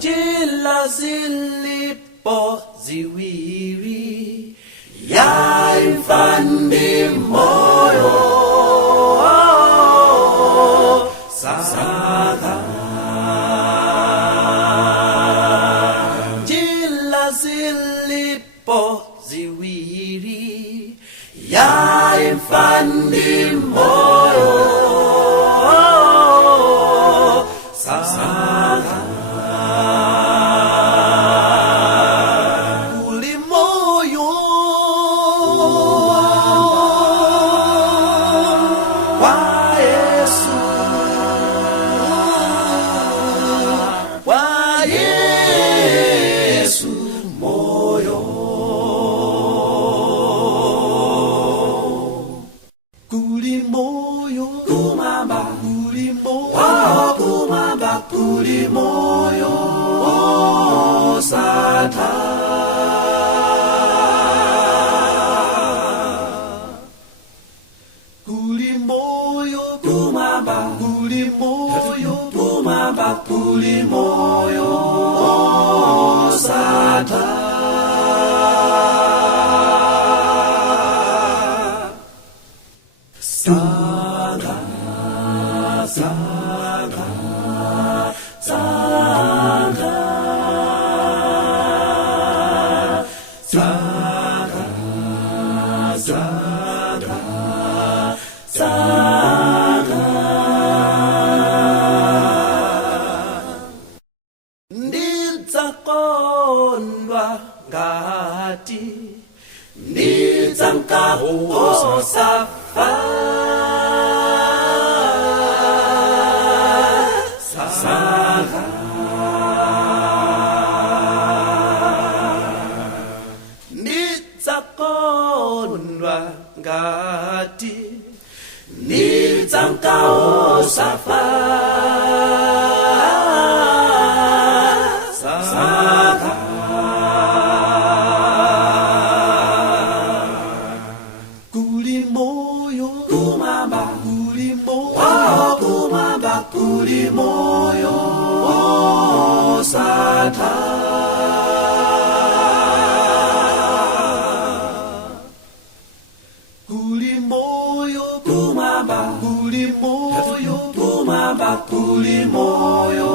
Jila zilipo ziwiri ya infandi moyo Saga Jila zilipo ziwiri ya infandi moyo Saga Moyo Sata Kuli moyo kumamba Kuli moyo kumamba Kuli moyo Sata Saga Saga Saga, saga, saga, saga. Nidzakonwa ngati, nidzankahosafa. Saga. Nidzakonwa ngati nidzankahosafa Saga Kuli moyo kumamba Kuli moyo kumamba Kuli moyo Sata Kuli moyo kumamba Kuli moyo kumamba Kuli moyo